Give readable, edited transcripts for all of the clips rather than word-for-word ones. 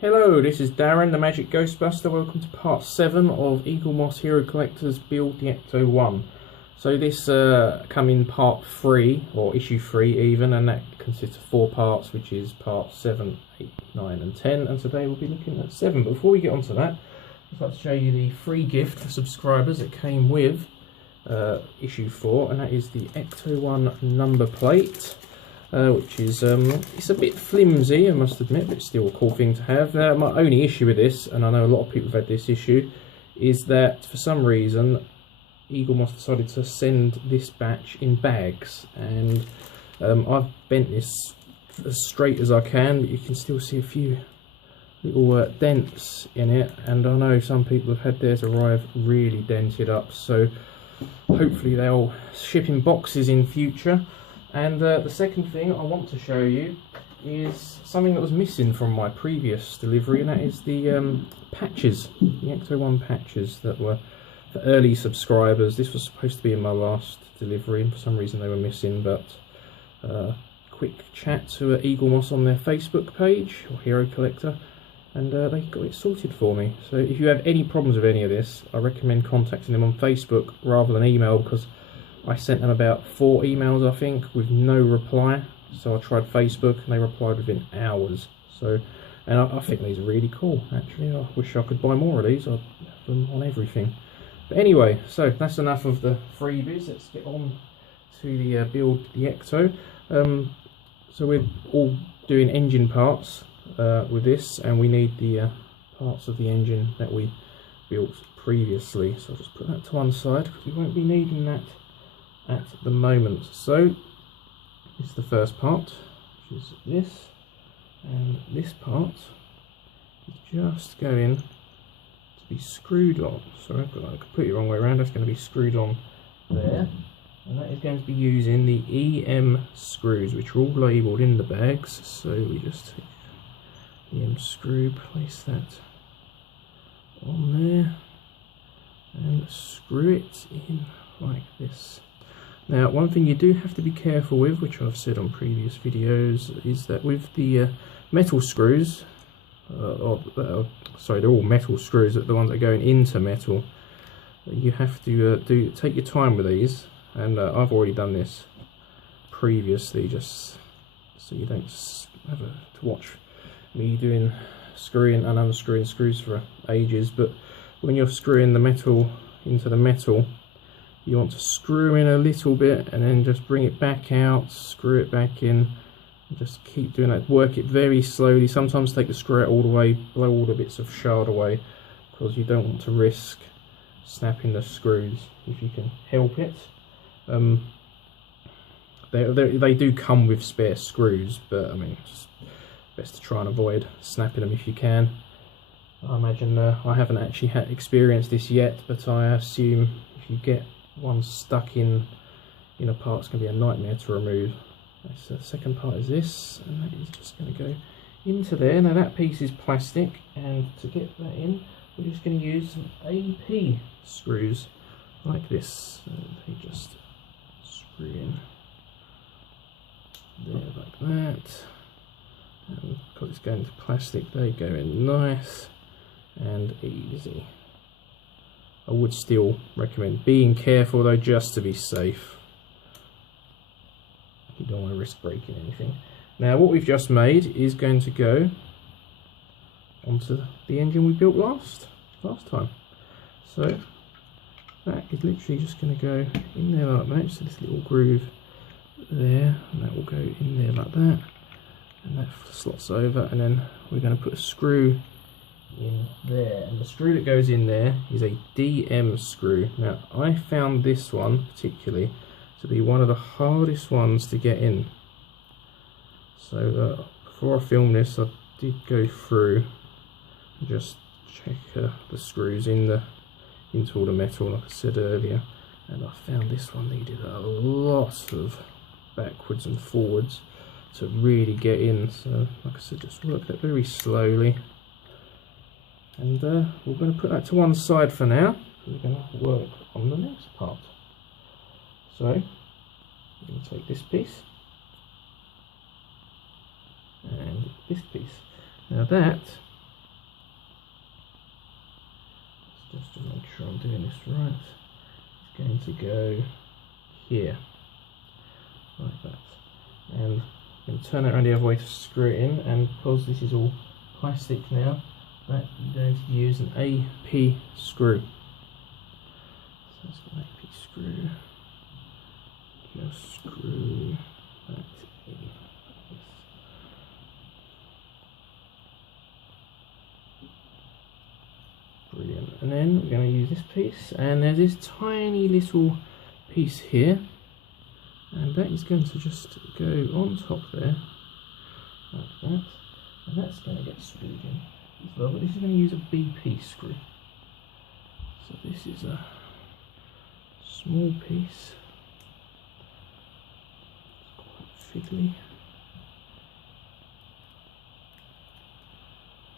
Hello, this is Darren, the Magic Ghostbuster. Welcome to part 7 of Eaglemoss Hero Collector's Build the Ecto 1. So this come in part 3, or issue 3 even, and that consists of 4 parts, which is part 7, 8, 9 and 10, and today we'll be looking at 7. But before we get on to that, I'd like to show you the free gift for subscribers that came with issue 4, and that is the Ecto 1 number plate. Which is, it's a bit flimsy, I must admit, but it's still a cool thing to have. My only issue with this, and I know a lot of people have had this issue, is that for some reason Eaglemoss decided to send this batch in bags, and I've bent this as straight as I can, but you can still see a few little dents in it, and I know some people have had theirs arrive really dented up, so hopefully they'll ship in boxes in future. And the second thing I want to show you is something that was missing from my previous delivery, and that is the patches, the Ecto 1 patches that were for early subscribers. This was supposed to be in my last delivery, and for some reason they were missing, but quick chat to Eaglemoss on their Facebook page, or Hero Collector, and they got it sorted for me. So if you have any problems with any of this, I recommend contacting them on Facebook rather than email, because I sent them about 4 emails, I think, with no reply. So I tried Facebook and they replied within hours. So, and I think these are really cool, actually. I wish I could buy more of these. I'd have them on everything. But anyway, so that's enough of the freebies. Let's get on to the build the Ecto. So we're all doing engine parts with this, and we need the parts of the engine that we built previously. So I'll just put that to one side, because we won't be needing that at the moment. So this is the first part, which is this, and this part is just going to be screwed on. Sorry, I've got that completely wrong way around. That's going to be screwed on there, and that is going to be using the EM screws, which are all labelled in the bags. So we just take the EM screw, place that on there, and screw it in like this. Now, one thing you do have to be careful with, which I've said on previous videos, is that with the metal screws, sorry, they're all metal screws, the ones that are going into metal, you have to take your time with these, and I've already done this previously, just so you don't have to watch me doing screwing and unscrewing screws for ages. But when you're screwing the metal into the metal, you want to screw in a little bit and then just bring it back out, screw it back in, and just keep doing that. Work it very slowly. Sometimes take the screw out all the way, blow all the bits of shard away, because you don't want to risk snapping the screws if you can help it. They do come with spare screws, but I mean, it's best to try and avoid snapping them if you can. I imagine I haven't actually experienced this yet, but I assume if you get one stuck in a part, it's going to be a nightmare to remove. So the second part is this, and that is just going to go into there. Now that piece is plastic, and to get that in, we're just going to use some AP screws like this. So they just screw in there like that, and because it's going to plastic, they go in nice and easy. I would still recommend being careful though, just to be safe. You don't want to risk breaking anything. Now what we've just made is going to go onto the engine we built last time. So that is literally just going to go in there like that. So this little groove there, and that will go in there like that, and that slots over, and then we're going to put a screw in there, and the screw that goes in there is a DM screw. Now I found this one particularly to be one of the hardest ones to get in, so before I filmed this I did go through and just check the screws into all the metal, like I said earlier, and I found this one needed a lot of backwards and forwards to really get in. So like I said, just work that very slowly. And we're going to put that to one side for now. We're going to work on the next part. So we're going to take this piece and this piece. Now that I'm doing this right. It's going to go here, like that. And I'm going to turn it around the other way to screw it in, and because this is all plastic now, that I'm going to use an AP screw. So that's an AP screw. Just screw that in. Brilliant. And then we're going to use this piece, and there's this tiny little piece here, and that is going to just go on top there, like that, and that's going to get screwed in as well, but this is going to use a BP screw. So this is a small piece, it's quite fiddly,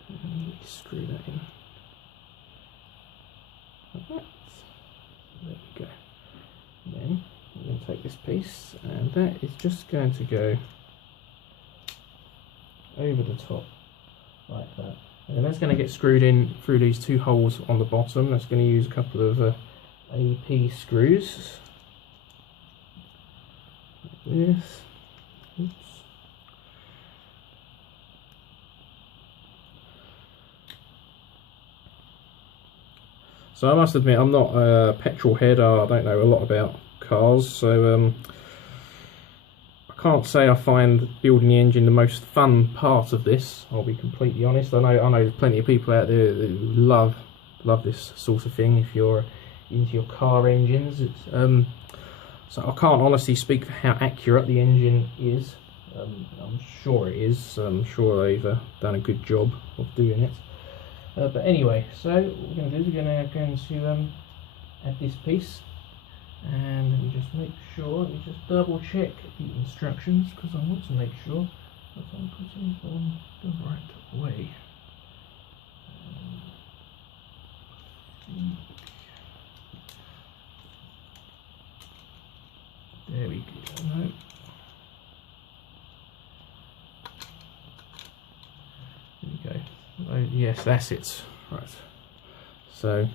and we screw that in. Like that. There we go. And then I'm going to take this piece, and that is just going to go over the top like that. And then that's going to get screwed in through these two holes on the bottom. That's going to use a couple of AP screws. Like this. Oops. So I must admit, I'm not a petrol head. I don't know a lot about cars, so I can't say I find building the engine the most fun part of this. I'll be completely honest. I know there's plenty of people out there who love this sort of thing. If you're into your car engines, it's so I can't honestly speak for how accurate the engine is. I'm sure it is. I'm sure they've done a good job of doing it. But anyway, so what we're going to do is we're going to add this piece, and let me just make sure, let me just double check the instructions, because I want to make sure that I'm putting it on the right way. There we go. No. There we go. Oh, yes, that's it. Right. So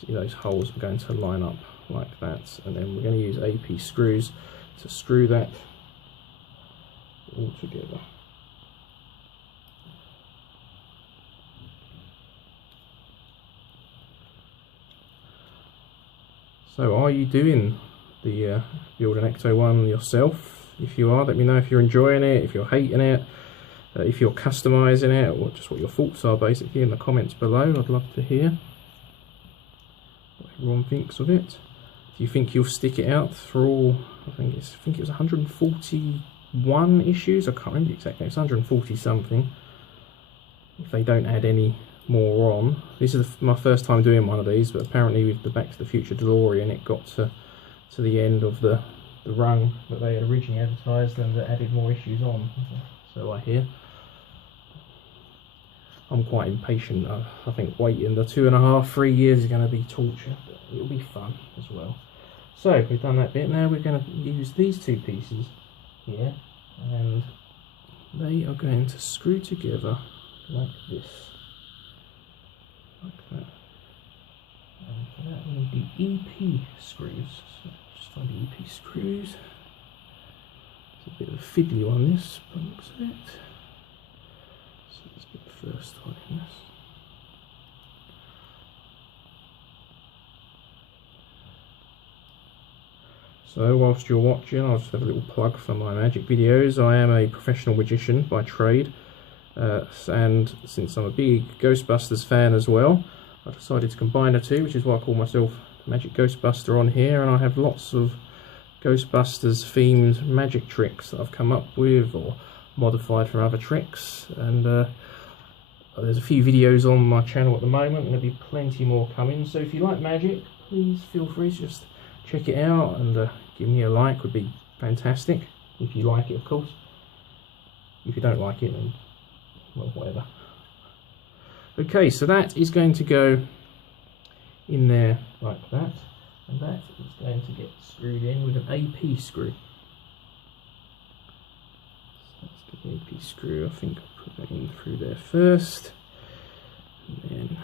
see those holes are going to line up like that, and then we're going to use AP screws to screw that all together. So are you doing the build an Ecto one yourself? If you are, let me know if you're enjoying it, if you're hating it, if you're customising it, or just what your thoughts are basically in the comments below. I'd love to hear what everyone thinks of it. Do you think you'll stick it out for all, I think it was 141 issues, I can't remember exactly, it's 140 something, if they don't add any more on. This is my first time doing one of these, but apparently with the Back to the Future DeLorean it got to the end of the rung that they had originally advertised, and added more issues on, so I hear. I'm quite impatient. I think waiting the 2.5–3 years is going to be torture, but it'll be fun as well. So we've done that bit. Now we're going to use these two pieces here, and they are going to screw together like this, like that. And for that we need the EP screws. So just find the EP screws. It's a bit of a fiddly one, this, by the looks of it. So let's get the first one in this. So whilst you're watching, I'll just have a little plug for my magic videos. I am a professional magician by trade, and since I'm a big Ghostbusters fan as well, I decided to combine the two, which is why I call myself Magic Ghostbuster on here, and I have lots of Ghostbusters themed magic tricks that I've come up with or modified from other tricks, and there's a few videos on my channel at the moment, and there'll be plenty more coming. So if you like magic, please feel free to just check it out, and give me a like would be fantastic, if you like it of course. If you don't like it, then well, whatever. Okay, so that is going to go in there like that, and that is going to get screwed in with an AP screw. So let's get the AP screw. I think I'll put that in through there first, and then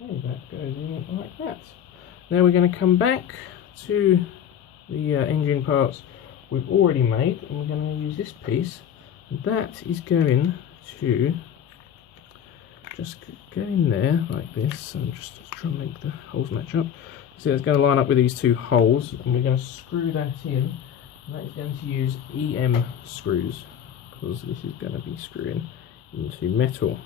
And that goes in like that. Now we're going to come back to the engine parts we've already made, and we're going to use this piece. And that is going to just go in there like this, and just try and make the holes match up. So it's going to line up with these two holes, and we're going to screw that in. And that is going to use EM screws, because this is going to be screwing into metal.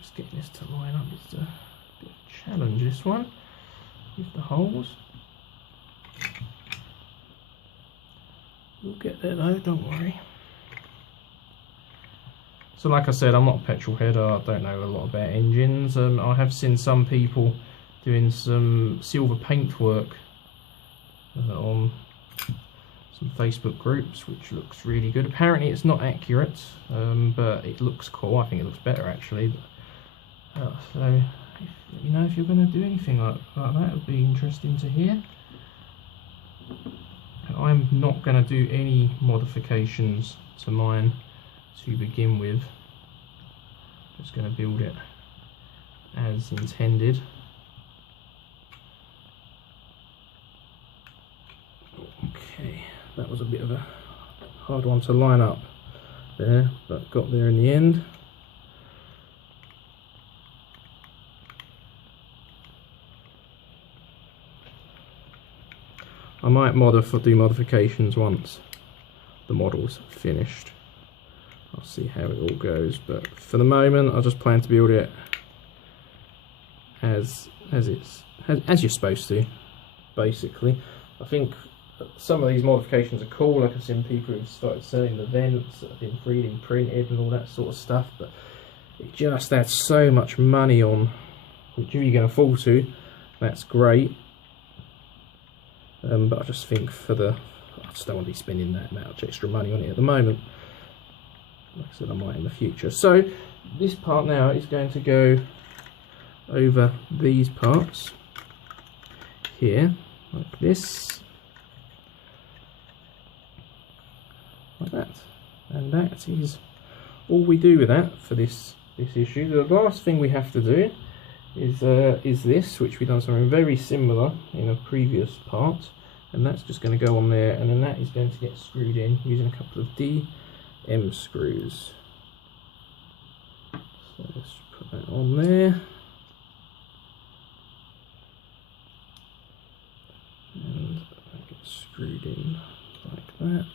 Just getting this to line up is a bit of a challenge, this one, with the holes. We'll get there though, don't worry. So like I said, I'm not a petrol head, I don't know a lot about engines. I have seen some people doing some silver paint work on some Facebook groups, which looks really good. Apparently it's not accurate, but it looks cool. I think it looks better actually. So you know, if you're going to do anything like that, it would be interesting to hear. I'm not going to do any modifications to mine to begin with. Just going to build it as intended. Okay, that was a bit of a hard one to line up there, but got there in the end. I might do modifications once the model's finished. I'll see how it all goes, but for the moment I just plan to build it as you're supposed to, basically. I think some of these modifications are cool, like I've seen people who've started selling the vents that have been 3D printed and all that sort of stuff, but it just adds so much money on, which if you can afford to, that's great. But I just think I just don't want to be spending that much extra money on it at the moment. Like I said, I might in the future. So this part now is going to go over these parts here, like this, like that, and that is all we do with that for this issue. The last thing we have to do is this, which we've done something very similar in a previous part, and that's just going to go on there, and then that is going to get screwed in using a couple of DM screws. So let's put that on there, and that gets screwed in like that.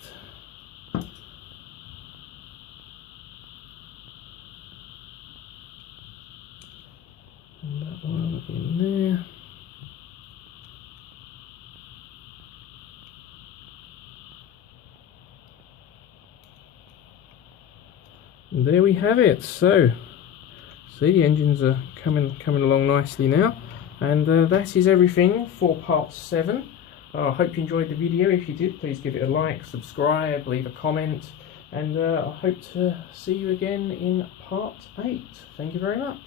And that one in there. And there we have it. So see, the engines are coming along nicely now, and that is everything for part 7. I hope you enjoyed the video. If you did, please give it a like, subscribe, leave a comment, and I hope to see you again in part 8. Thank you very much.